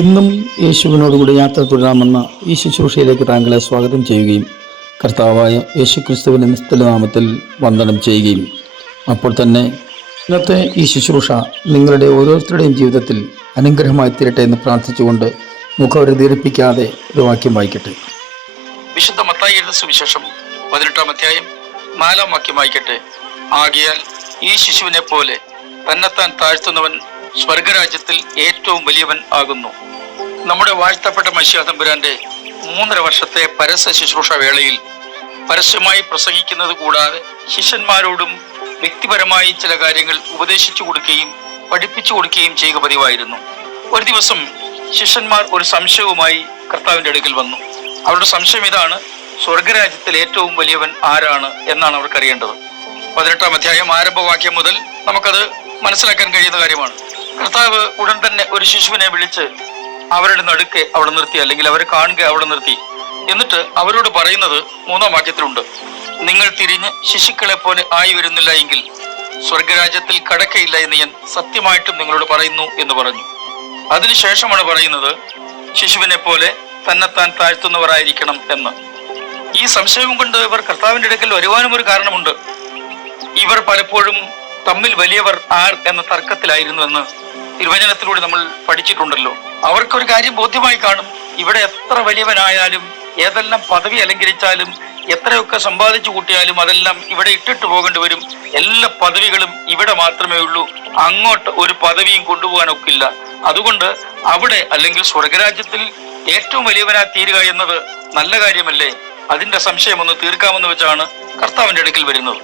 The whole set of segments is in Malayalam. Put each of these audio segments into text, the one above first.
ഇന്നും യേശുവിനോടുകൂടി യാത്ര തുടരാമെന്ന ഈ ശുശ്രൂഷയിലേക്ക് താങ്കളെ സ്വാഗതം ചെയ്യുകയും കർത്താവായ യേശുക്രിസ്തുവിൻ്റെ നിസ്തുലനാമത്തിൽ വന്ദനം ചെയ്യുകയും അപ്പോൾ തന്നെ ഇന്നത്തെ ഈ ശുശ്രൂഷ നിങ്ങളുടെ ഓരോരുത്തരുടെയും ജീവിതത്തിൽ അനുഗ്രഹമായി തീരട്ടെ എന്ന് പ്രാർത്ഥിച്ചുകൊണ്ട് മുഖവരെ ദീർഘിപ്പിക്കാതെ ഒരു വാക്യം വായിക്കട്ടെ. വിശുദ്ധ മത്തായി എഴുതിയ സുവിശേഷം 18-ാം അധ്യായം 4-ാം വാക്യം വായിക്കട്ടെ. ആകയാൽ ഈ ശിശുവിനെ പോലെ തന്നെത്താൻ താഴ്ത്തുന്നവൻ സ്വർഗരാജ്യത്തിൽ ഏറ്റവും വലിയവൻ ആകുന്നു. നമ്മുടെ വാഴ്ത്തപ്പെട്ട മശിഹാ തമ്പുരാന്റെ 3.5 വർഷത്തെ പരസ്യ ശുശ്രൂഷ വേളയിൽ പരസ്യമായി പ്രസംഗിക്കുന്നത് കൂടാതെ ശിഷ്യന്മാരോടും വ്യക്തിപരമായി ചില കാര്യങ്ങൾ ഉപദേശിച്ചു കൊടുക്കുകയും പഠിപ്പിച്ചു കൊടുക്കുകയും ചെയ്യുക പതിവായിരുന്നു. ഒരു ദിവസം ശിഷ്യന്മാർ ഒരു സംശയവുമായി കർത്താവിന്റെ അടുക്കൽ വന്നു. അവരുടെ സംശയം ഇതാണ്: സ്വർഗരാജ്യത്തിൽ ഏറ്റവും വലിയവൻ ആരാണ് എന്നാണ് അവർക്കറിയേണ്ടത്. 18-ാം അധ്യായം ആരംഭവാക്യം മുതൽ നമുക്കത് മനസ്സിലാക്കാൻ കഴിയുന്ന കാര്യമാണ്. കർത്താവ് ഉടൻ തന്നെ ഒരു ശിശുവിനെ വിളിച്ച് അവരുടെ നടുക്കെ അവിടെ നിർത്തി, അല്ലെങ്കിൽ അവരെ കാണുക അവിടെ നിർത്തി. എന്നിട്ട് അവരോട് പറയുന്നത് 3-ാം വാക്യത്തിലുണ്ട്: നിങ്ങൾ തിരിഞ്ഞ് ശിശുക്കളെ പോലെ ആയി വരുന്നില്ല എങ്കിൽ സ്വർഗരാജ്യത്തിൽ കടക്കയില്ല എന്ന് ഞാൻ സത്യമായിട്ടും നിങ്ങളോട് പറയുന്നു എന്ന് പറഞ്ഞു. അതിനുശേഷമാണ് പറയുന്നത് ശിശുവിനെ പോലെ തന്നെത്താൻ താഴ്ത്തുന്നവരായിരിക്കണം എന്ന്. ഈ സംശയവും കൊണ്ട് ഇവർ കർത്താവിന്റെ അടുക്കൽ വരുവാനും ഒരു കാരണമുണ്ട്. ഇവർ പലപ്പോഴും തമ്മിൽ വലിയവർ ആർ എന്ന തർക്കത്തിലായിരുന്നു എന്ന് തിരുവചനത്തിലൂടെ നമ്മൾ പഠിച്ചിട്ടുണ്ടല്ലോ. അവർക്കൊരു കാര്യം ബോധ്യമായി കാണും: ഇവിടെ എത്ര വലിയവനായാലും, ഏതെല്ലാം പദവി അലങ്കരിച്ചാലും, എത്രയൊക്കെ സമ്പാദിച്ചു കൂട്ടിയാലും അതെല്ലാം ഇവിടെ ഇട്ടിട്ട് പോകേണ്ടി വരും. എല്ലാ പദവികളും ഇവിടെ മാത്രമേ ഉള്ളൂ, അങ്ങോട്ട് ഒരു പദവിയും കൊണ്ടുപോകാൻ ഒക്കില്ല. അതുകൊണ്ട് അവിടെ, അല്ലെങ്കിൽ സ്വർഗരാജ്യത്തിൽ ഏറ്റവും വലിയവനാ തീരുക എന്നത് നല്ല കാര്യമല്ലേ? അതിന്റെ സംശയം ഒന്ന് തീർക്കാമെന്ന് വെച്ചാണ് കർത്താവിന്റെ അടുക്കൽ വരുന്നത്.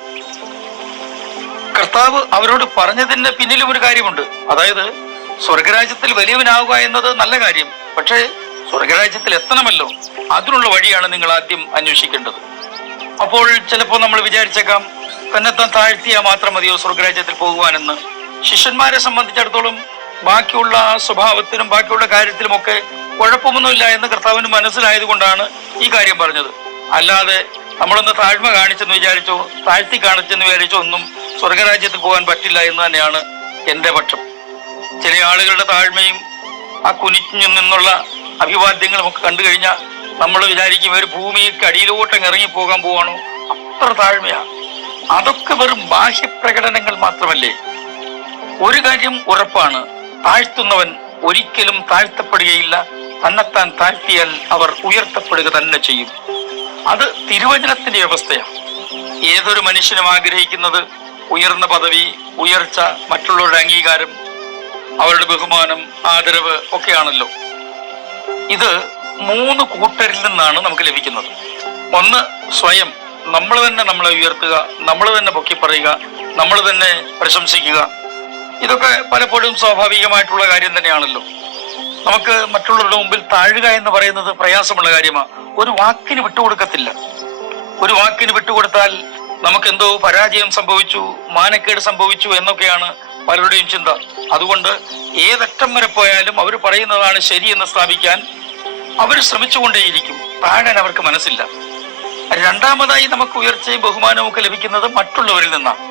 കർത്താവ് അവരോട് പറഞ്ഞതിന്റെ പിന്നിലും ഒരു കാര്യമുണ്ട്. അതായത്, സ്വർഗരാജ്യത്തിൽ വലിയവനാവുക എന്നത് നല്ല കാര്യം, പക്ഷേ സ്വർഗരാജ്യത്തിൽ എത്തണമല്ലോ, അതിനുള്ള വഴിയാണ് നിങ്ങൾ ആദ്യം അന്വേഷിക്കേണ്ടത്. അപ്പോൾ ചിലപ്പോൾ നമ്മൾ വിചാരിച്ചേക്കാം, തന്നെത്താൻ താഴ്ത്തിയാൽ മാത്രം മതിയോ സ്വർഗരാജ്യത്തിൽ പോകുവാനെന്ന്. ശിഷ്യന്മാരെ സംബന്ധിച്ചിടത്തോളം ബാക്കിയുള്ള സ്വഭാവത്തിനും ബാക്കിയുള്ള കാര്യത്തിലുമൊക്കെ കുഴപ്പമൊന്നുമില്ല എന്ന് കർത്താവിന് മനസ്സിലായത് കൊണ്ടാണ് ഈ കാര്യം പറഞ്ഞത്. അല്ലാതെ നമ്മളൊന്ന് താഴ്മ കാണിച്ചെന്ന് വിചാരിച്ചോ, താഴ്ത്തി കാണിച്ചെന്ന് വിചാരിച്ചോ ഒന്നും സ്വർഗരാജ്യത്തിൽ പോകാൻ പറ്റില്ല എന്ന് തന്നെയാണ് എൻ്റെ പക്ഷം. ചില ആളുകളുടെ താഴ്മയും ആ കുനിഞ്ഞു നിന്നുള്ള അഭിവാദ്യങ്ങളും ഒക്കെ കണ്ടു കഴിഞ്ഞാൽ നമ്മൾ വിചാരിക്കും ഒരു ഭൂമിക്ക് അടിയിലോട്ടങ്ങ് ഇറങ്ങി പോകാൻ പോവാണോ, അത്ര താഴ്മയാ. അതൊക്കെ വെറും ബാഹ്യപ്രകടനങ്ങൾ മാത്രമല്ലേ. ഒരു കാര്യം ഉറപ്പാണ്: താഴ്ത്തുന്നവൻ ഒരിക്കലും താഴ്ത്തപ്പെടുകയില്ല. തന്നെത്താൻ താഴ്ത്തിയാൽ അവർ ഉയർത്തപ്പെടുക തന്നെ ചെയ്യും. അത് തിരുവചനത്തിന്റെ വ്യവസ്ഥയാണ്. ഏതൊരു മനുഷ്യനും ആഗ്രഹിക്കുന്നത് ഉയർന്ന പദവി, ഉയർച്ച, മറ്റുള്ളവരുടെ അംഗീകാരം, അവരുടെ ബഹുമാനം, ആദരവ് ഒക്കെയാണല്ലോ. ഇത് 3 കൂട്ടരിൽ നിന്നാണ് നമുക്ക് ലഭിക്കുന്നത്. ഒന്ന്, സ്വയം നമ്മൾ തന്നെ നമ്മളെ ഉയർത്തുക, നമ്മൾ തന്നെ പൊക്കിപ്പറയുക, നമ്മൾ തന്നെ പ്രശംസിക്കുക. ഇതൊക്കെ പലപ്പോഴും സ്വാഭാവികമായിട്ടുള്ള കാര്യം തന്നെയാണല്ലോ. നമുക്ക് മറ്റുള്ളവരുടെ മുമ്പിൽ താഴുക എന്ന് പറയുന്നത് പ്രയാസമുള്ള കാര്യമാണ്. ഒരു വാക്കിന് വിട്ടുകൊടുക്കത്തില്ല. ഒരു വാക്കിന് വിട്ടുകൊടുത്താൽ നമുക്കെന്തോ പരാജയം സംഭവിച്ചു, മാനക്കേട് സംഭവിച്ചു എന്നൊക്കെയാണ് പലരുടെയും ചിന്ത. അതുകൊണ്ട് ഏതറ്റം വരെ പോയാലും അവർ പറയുന്നതാണ് ശരിയെന്ന് സ്ഥാപിക്കാൻ അവർ ശ്രമിച്ചുകൊണ്ടേയിരിക്കും. താഴാൻ അവർക്ക് മനസ്സില്ല. രണ്ടാമതായി നമുക്ക് ഉയർച്ചയും ബഹുമാനവും ഒക്കെ ലഭിക്കുന്നത് മറ്റുള്ളവരിൽ നിന്നാണ്.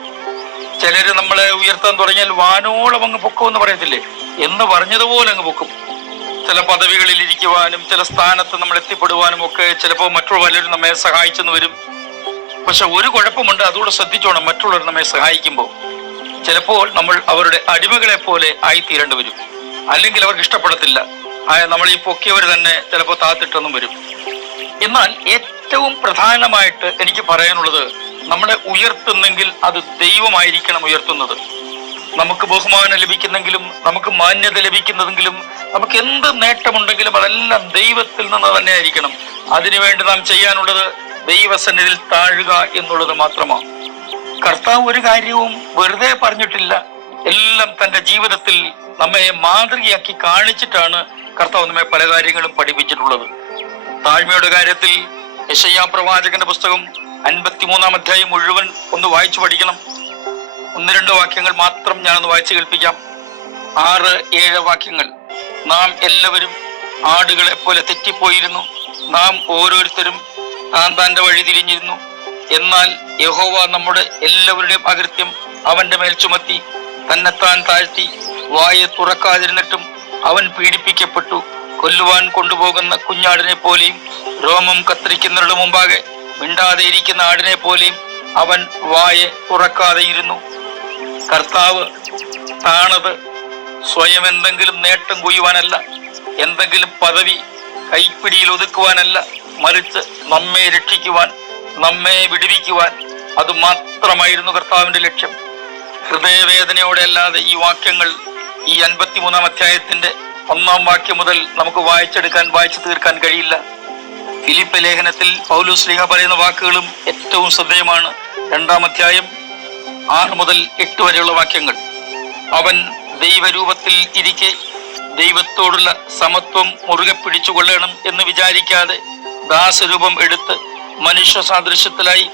ചിലര് നമ്മളെ ഉയർത്താൻ തുടങ്ങിയാൽ വാനോളം അങ്ങ് പൊക്കുമെന്ന് പറയത്തില്ലേ, എന്ന് പറഞ്ഞതുപോലെ അങ്ങ് പൊക്കും. ചില പദവികളിൽ ഇരിക്കുവാനും ചില സ്ഥാനത്ത് നമ്മൾ എത്തിപ്പെടുവാനും ഒക്കെ ചിലപ്പോൾ മറ്റുള്ള പലരും നമ്മെ സഹായിച്ചെന്ന് വരും. പക്ഷെ ഒരു കുഴപ്പമുണ്ട്, അതുകൂടെ ശ്രദ്ധിച്ചോണം. മറ്റുള്ളവർ നമ്മെ സഹായിക്കുമ്പോൾ ചിലപ്പോൾ നമ്മൾ അവരുടെ അടിമകളെ പോലെ ആയിത്തീരേണ്ടി വരും. അല്ലെങ്കിൽ അവർക്ക് ഇഷ്ടപ്പെടത്തില്ല. നമ്മൾ ഈ പൊക്കിയവർ തന്നെ ചിലപ്പോൾ താത്തിട്ടെന്നും വരും. എന്നാൽ ഏറ്റവും പ്രധാനമായിട്ട് എനിക്ക് പറയാനുള്ളത്, നമ്മളെ ഉയർത്തുന്നെങ്കിൽ അത് ദൈവമായിരിക്കണം ഉയർത്തുന്നത്. നമുക്ക് ബഹുമാനം ലഭിക്കുന്നെങ്കിലും, നമുക്ക് മാന്യത ലഭിക്കുന്നതെങ്കിലും, നമുക്ക് എന്ത് നേട്ടമുണ്ടെങ്കിലും അതെല്ലാം ദൈവത്തിൽ നിന്ന് തന്നെ ആയിരിക്കണം. അതിനുവേണ്ടി നാം ചെയ്യാനുള്ളത് ദൈവസന്നിധിയിൽ താഴുക എന്നുള്ളത് മാത്രമാണ്. കർത്താവ് ഒരു കാര്യവും വെറുതെ പറഞ്ഞിട്ടില്ല. എല്ലാം തന്റെ ജീവിതത്തിൽ നമ്മെ മാതൃകയാക്കി കാണിച്ചിട്ടാണ് കർത്താവ് നമ്മെ പല കാര്യങ്ങളും പഠിപ്പിച്ചിട്ടുള്ളത്. താഴ്മയുടെ കാര്യത്തിൽ യെശയ്യാ പ്രവാചകന്റെ പുസ്തകം 53-ാം അധ്യായം മുഴുവൻ ഒന്ന് വായിച്ചു പഠിക്കണം. 1-2 വാക്യങ്ങൾ മാത്രം ഞാനൊന്ന് വായിച്ചു കേൾപ്പിക്കാം. 6-7 വാക്യങ്ങൾ. നാം എല്ലാവരും ആടുകളെ പോലെ തെറ്റിപ്പോയിരുന്നു, നാം ഓരോരുത്തരും താൻ്റെ വഴി തിരിഞ്ഞിരുന്നു. എന്നാൽ യഹോവ നമ്മുടെ എല്ലാവരുടെയും അകൃത്യം അവന്റെ മേൽ ചുമത്തി, തന്നെത്താൻ താഴ്ത്തി, വായെ തുറക്കാതിരുന്നിട്ടും അവൻ പീഡിപ്പിക്കപ്പെട്ടു. കൊല്ലുവാൻ കൊണ്ടുപോകുന്ന കുഞ്ഞാടിനെ പോലെയും രോമം കത്തിരിക്കുന്നവരുടെ മുമ്പാകെ മിണ്ടാതെ ഇരിക്കുന്ന ആടിനെ പോലെയും അവൻ വായ തുറക്കാതെയിരുന്നു. കർത്താവ് താണത് സ്വയം എന്തെങ്കിലും നേട്ടം കൊയ്യുവാനല്ല, എന്തെങ്കിലും പദവി കൈപ്പിടിയിൽ ഒതുക്കുവാനല്ല, മറിച്ച് നമ്മെ രക്ഷിക്കുവാൻ, നമ്മെ വിടുവിക്കുവാൻ. അത് മാത്രമായിരുന്നു കർത്താവിന്റെ ലക്ഷ്യം. ഹൃദയവേദനയോടെ അല്ലാതെ ഈ വാക്യങ്ങൾ, ഈ 53-ാം അധ്യായത്തിന്റെ 1-ാം വാക്യം മുതൽ നമുക്ക് വായിച്ചു തീർക്കാൻ കഴിയില്ല. ഫിലിപ്പ് ലേഖനത്തിൽ പൗലോസ് ശ്ലീഹ പറയുന്ന വാക്കുകളും ഏറ്റവും ശ്രദ്ധേയമാണ്. 2-ാം അധ്യായം 6 മുതൽ 8 വരെയുള്ള വാക്യങ്ങൾ. അവൻ ദൈവരൂപത്തിൽ ഇരിക്കെ ദൈവത്തോടുള്ള സമത്വം മുറുകെ പിടിച്ചുകൊള്ളണം എന്ന് വിചാരിക്കാതെ ദാസരൂപം എടുത്ത് മനുഷ്യ സാദൃശ്യത്തിലായി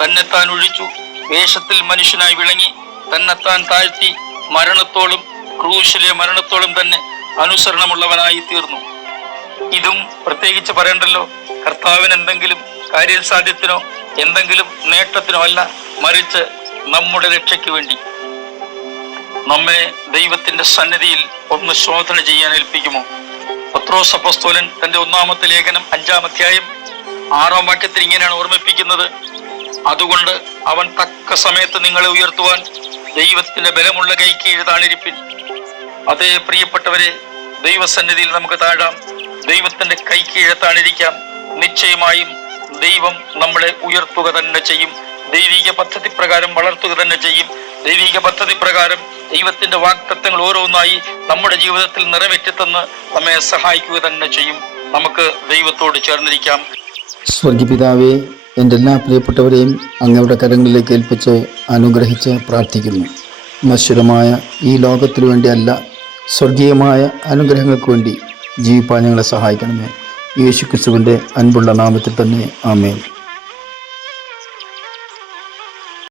തന്നെത്താൻ ഒഴിച്ചു. വേഷത്തിൽ മനുഷ്യനായി വിളങ്ങി തന്നെത്താൻ താഴ്ത്തി മരണത്തോളം, ക്രൂശിലെ മരണത്തോളം തന്നെ അനുസരണമുള്ളവനായി തീർന്നു. ഇതും പ്രത്യേകിച്ച് പറയണ്ടല്ലോ. കർത്താവിന് എന്തെങ്കിലും കാര്യസാധ്യത്തിനോ എന്തെങ്കിലും നേട്ടത്തിനോ അല്ല, മറിച്ച് നമ്മുടെ രക്ഷയ്ക്ക് വേണ്ടി. നമ്മെ ദൈവത്തിന്റെ സന്നിധിയിൽ ഒന്ന് ശോധന ചെയ്യാൻ ഏൽപ്പിക്കുമോ? പത്രോസ് അപ്പോസ്തലൻ തന്റെ 1-ാമത്തെ ലേഖനം 5-ാം അധ്യായം 6-ാം വാക്യത്തിൽ ഇങ്ങനെയാണ് ഓർമ്മിപ്പിക്കുന്നത്: അതുകൊണ്ട് അവൻ തക്ക സമയത്ത് നിങ്ങളെ ഉയർത്തുവാൻ ദൈവത്തിന്റെ ബലമുള്ള കൈക്കീഴ് താണിരിപ്പിൻ. അതേ പ്രിയപ്പെട്ടവരെ, ദൈവസന്നിധിയിൽ നമുക്ക് താഴാം, ദൈവത്തിന്റെ കൈക്കീഴ് താണിരിക്കാം. നിശ്ചയമായും ദൈവം നമ്മളെ ഉയർത്തുക തന്നെ ചെയ്യും. ദൈവിക പദ്ധതി പ്രകാരം വളർത്തുക തന്നെ ചെയ്യും. ദൈവിക പദ്ധതി പ്രകാരം ദൈവത്തിന്റെ വാഗ്ദത്തങ്ങൾ ഓരോന്നായി നമ്മുടെ ജീവിതത്തിൽ നിറവേറ്റിത്തന്ന് നമ്മെ സഹായിക്കുക തന്നെ ചെയ്യും. നമുക്ക് ദൈവത്തോട് ചേർന്നിരിക്കാം. സ്വർഗീയപിതാവേ, എൻ്റെ എല്ലാ പ്രിയപ്പെട്ടവരെയും അങ്ങയുടെ കരങ്ങളിലേക്ക് ഏൽപ്പിച്ച് അനുഗ്രഹിച്ച് പ്രാർത്ഥിക്കുന്നു. നശ്വരമായ ഈ ലോകത്തിനു വേണ്ടിയല്ല, സ്വർഗീയമായ അനുഗ്രഹങ്ങൾക്ക് വേണ്ടി ജീവിപ്പാൻ ഞങ്ങളെ സഹായിക്കണമേ. യേശുക്രിസ്തുവിൻ്റെ അൻപുള്ള നാമത്തിൽ തന്നെ ആമേൻ.